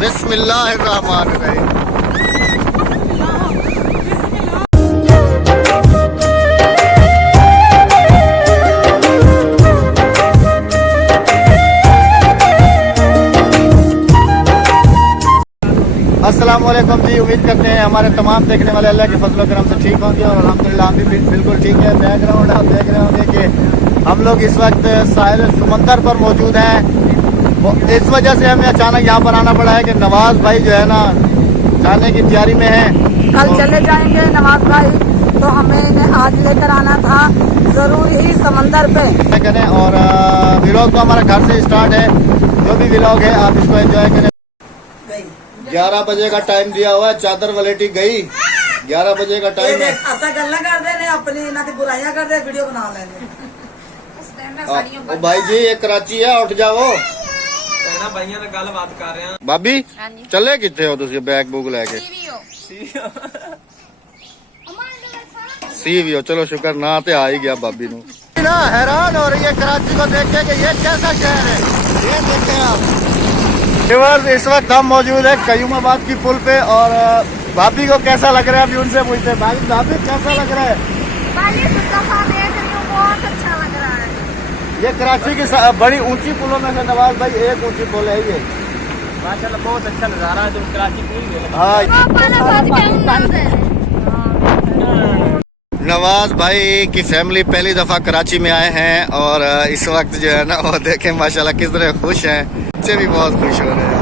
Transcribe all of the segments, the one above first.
बिस्मिल्लाहिर्रहमानिर्रहीम। अस्सलाम वालेकुम जी। उम्मीद करते हैं हमारे तमाम देखने वाले अल्लाह के फजल करम से ठीक होंगे और अल्हम्दुलिल्लाह हम भी बिल्कुल ठीक है। बैकग्राउंड आप देख रहे होंगे कि हम लोग इस वक्त साहिल समंदर पर मौजूद हैं। इस वजह से हमें अचानक यहाँ पर आना पड़ा है कि नवाज भाई जो है ना जाने की तैयारी में है। कल चले जाएंगे नवाज भाई, तो हमें आज लेकर आना था जरूरी ही समंदर पे करें। और व्लॉग तो हमारा घर से स्टार्ट है। जो भी व्लॉग है आप इसको एंजॉय करें। 11 बजे का टाइम दिया हुआ है। चादर वलेटी गई। 11 बजे का टाइम है। ऐसा गल्ला कर दे अपनी ना बुराइयां कर दे, वीडियो बना लेंगे। ओ भाई जी ये कराची है, उठ जाओ। भाइयों ने गल बात कर रहे हैं। भाभी चले कितने हो तुम बैग बुग लैके? सी भी हो। चलो शुक्र ना ते आ ही गया भाभी नू। ना हैरान हो रही है कराची को देख के कि ये कैसा शहर है। ये देखें आप। इस वक्त हम मौजूद है कयूमाबाद की पुल पे और भाभी को कैसा लग रहा है अभी उनसे पूछते हैं। भाभी कैसा लग रहा है? बहुत अच्छा लग रहा है। ये कराची की बड़ी ऊंची पुलों में से नवाज भाई एक ऊंची पुल है ये। माशाल्लाह बहुत अच्छा नजारा है। तुम कराची पुल हाँ नवाज भाई की फैमिली पहली दफा कराची में आए हैं और इस वक्त जो है ना वो देखें माशाल्लाह किस तरह खुश हैं। बच्चे भी बहुत खुश हो रहे हैं।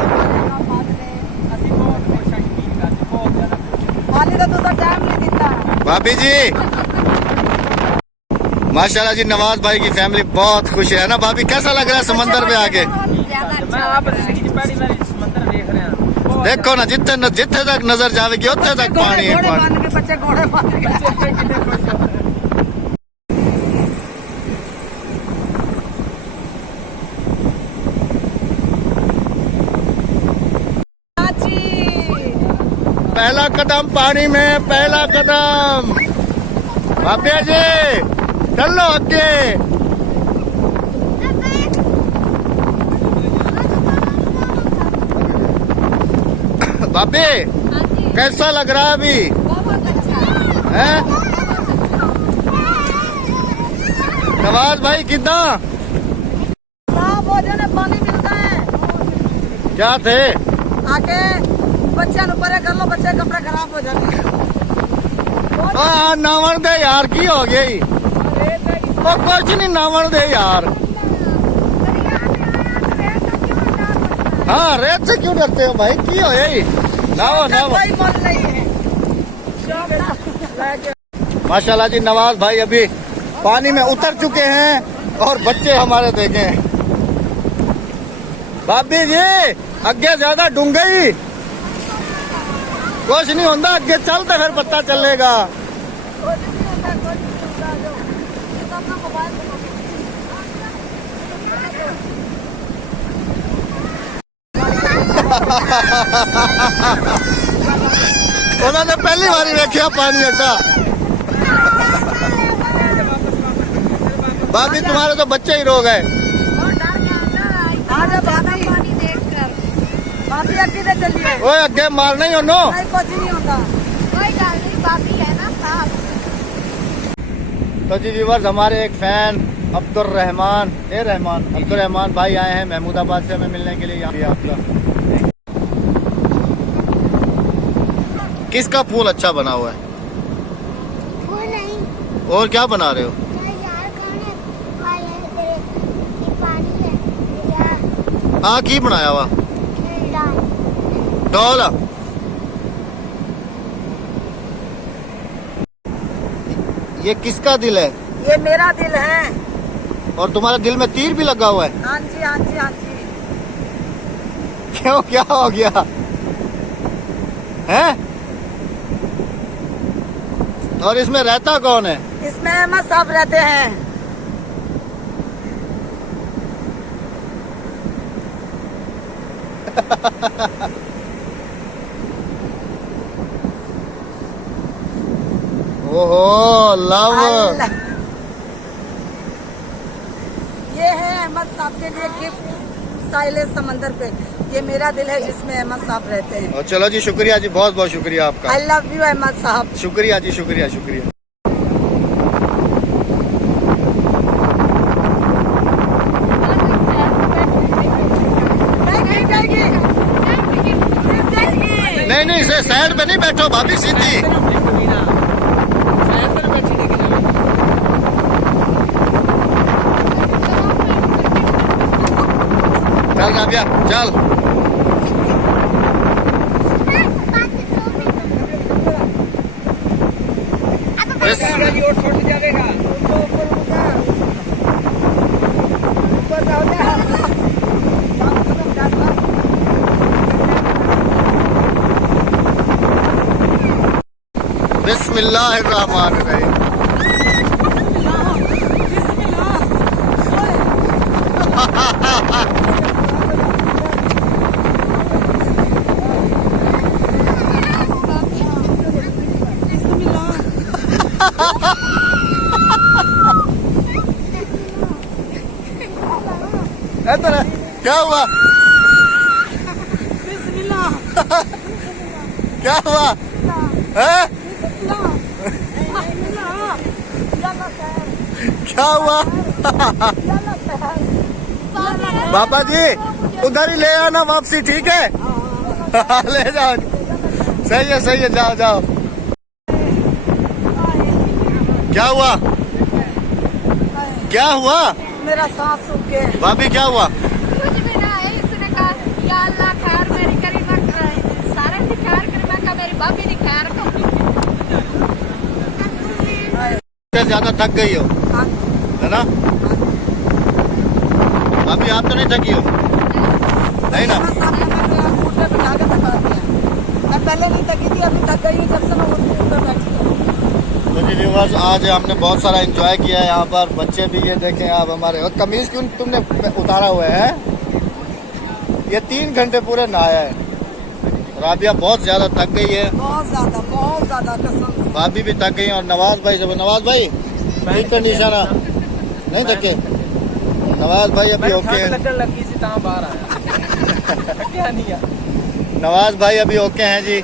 भाभी जी माशाल्लाह जी नवाज भाई की फैमिली बहुत खुश है ना। भाभी कैसा लग रहा है समंदर में आके? देखो ना जितने तक नजर जाएगी उतने तक पानी है पानी। पहला कदम पानी में, पहला कदम। भाभी जी चलो आगे। भाभी कैसा लग रहा है अभी? है नवाज भाई कितना भोजन पानी मिलता है। क्या थे आके बच्चे परे कर लो, बच्चे कपड़े खराब हो जाते। हाँ नावण दे यार की हो गई। वो कुछ नहीं नावण दे यार। हाँ रेत से क्यों डरते हो भाई? की हो यही नावो नावो। माशाल्लाह जी नवाज भाई अभी पानी में उतर चुके हैं और बच्चे हमारे देखें। भाभी जी अगे ज्यादा डूंगी कुछ नहीं होता, अगे चलते फिर पता चलेगा। उन्होंने पहली बार देखा पानी अड्डा। भाभी तुम्हारे तो बच्चे ही रो गए। ओए अगे मारना ही होनो। कुछ नहीं होता। कोई गल नहीं, बाकी है ना साफ। तो जी व्यूअर्स हमारे एक फैन अब्दुल रहमान भाई आए हैं महमूदाबाद से हमें मिलने के लिए। यहाँ आपका किसका पुल अच्छा बना हुआ है? वो नहीं। और क्या बना रहे हो? हाँ की बनाया हुआ डॉल। ये किसका दिल है? ये मेरा दिल है। और तुम्हारे दिल में तीर भी लगा हुआ है? हाँ जी हाँ जी हाँ जी। क्यों क्या हो गया है? और इसमें रहता कौन है? इसमें हम सब रहते हैं। ओहो लव। ये है अहमद साहब के लिए गिफ्ट साहिल समंदर पे। ये मेरा दिल है जिसमें अहमद साहब रहते हैं। और चलो जी, शुक्रिया जी, बहुत बहुत शुक्रिया आपका। आई लव यू अहमद साहब। शुक्रिया जी, शुक्रिया शुक्रिया। नहीं नहीं, से साइड पे नहीं बैठो भाभी, सीधी। चल राबिया चल। बिस्मिल्लाहिर्रहमानिर्रहीम। इधर है। क्या हुआ? क्या हुआ है? क्या हुआ? बाबा जी उधर ही ले आना वापसी, ठीक है? ले जाओ। सही है, जाओ जाओ। क्या हुआ? क्या हुआ? मेरा सांस सूख गया। भाभी क्या हुआ? कुछ भी ना है, इसने कहा या अल्लाह खैर मेरी करी ना सारे की खैर करी, मैं कहा मेरी भाभी की खैर करी। ज्यादा थक गई हो है ना भाभी? आप तो नहीं थकी हो? नहीं ना? मैं पहले नहीं थकी थी, अभी थक गई हूँ जब से मैं ऊँट पे बैठी हूँ। तो जी व्यूअर्स, आज हमने बहुत सारा एंजॉय किया है यहाँ पर। बच्चे भी ये देखें आप हमारे। और कमीज क्यों तुमने उतारा हुआ है? ये 3 घंटे पूरे नहाया है। राबिया बहुत ज्यादा थक गई है, बहुत ज्यादा कसम से। भाभी भी थक गई है। और नवाज भाई जब ठीक कंडीशन नहीं थके? नवाज भाई अभी ओके है। लगी सी तहाँ बाहर आया क्या नहीं है। नवाज भाई अभी ओके हैं जी।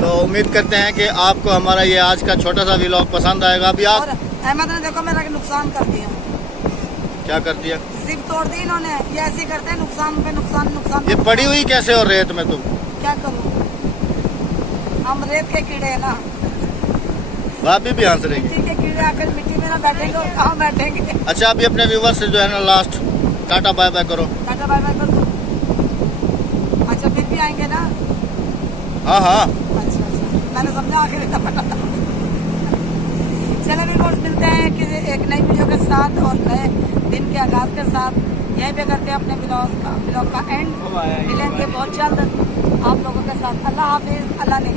तो उम्मीद करते हैं कि आपको हमारा ये आज का छोटा सा व्लॉग पसंद आएगा। अभी आप और अहमद ने देखो मेरा नुकसान कर दिया। क्या कर दिया? सिर्फ तोड़ दी इन्होंने। ये ऐसे करते हैं, नुकसान पे नुकसान। ये पड़ी हुई कैसे हो रेत में तुम? क्या करूँ, हम रेत के कीड़े हैं ना। भाभी भी हंस रही है। मिट्टी के कीड़े आकर मिट्टी में ना बैठेंगे और कहाँ बैठेंगे। अच्छा, अभी अपने व्यूवर से जो है ना लास्ट टाटा बाय बाय करो। टाटा बाय बाय कर दो। अच्छा फिर भी आएंगे ना? हाँ अच्छा, मैंने समझा आखिर चलो भी बहुत मिलते हैं कि एक नई वीडियो के साथ और नए दिन के आगाज के साथ। यहीं पे करते हैं अपने व्लॉग का एंड। मिलेंगे बहुत जल्द आप लोगों के साथ। अल्लाह हाफिज। अल्लाह ने